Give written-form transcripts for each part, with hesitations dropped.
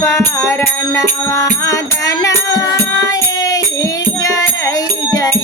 परनवा धनवा ये जय जय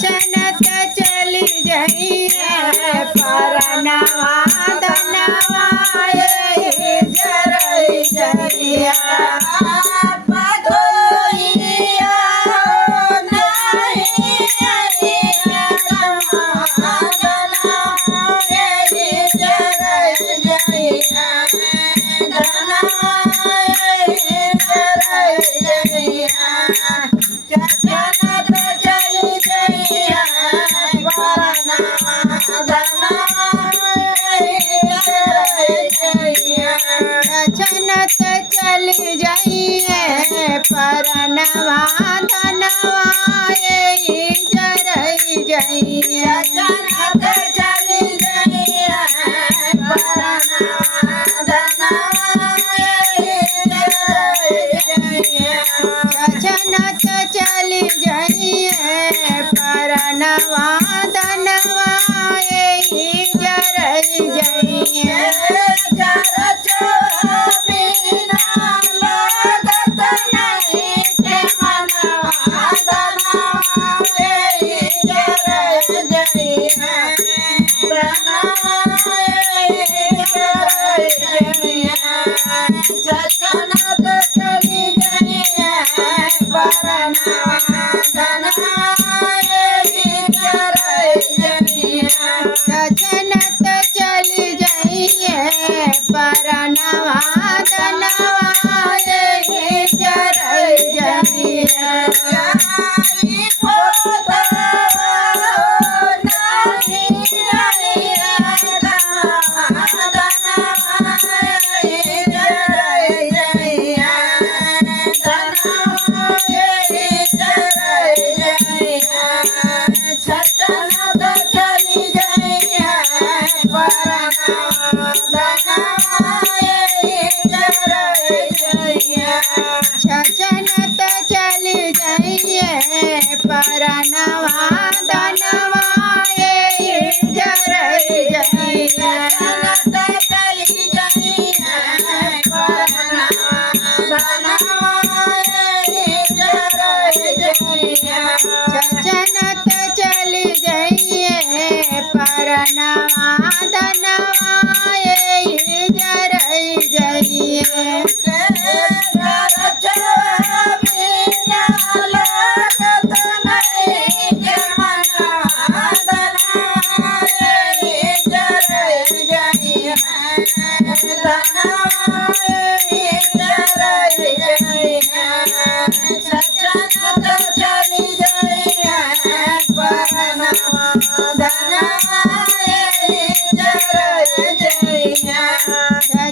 छनत चली जाइए परनवा धनवा ये जरई जाइए छनत चली जाइए परनवा धनवा ये जरई जाइए छनत चली जाइए परनवा धनवा ये जरई जाइए छनत चली जाइए परनवा धनवा ये जरई जाइए छनत चली जाइए परनवा धनवा ये जरई जाइए छनत चली जाइए परनवा धनवा ये जरई जाइए छनत चली जाइए परनवा धनवा ये जरई जाइए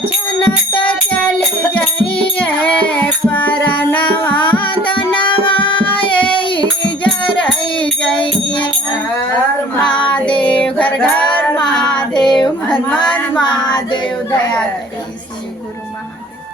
छनत चली जाइए परनवा धनवा ये जरई जाइए महादेव घर घर महादेव मन मन महादेव दया करी।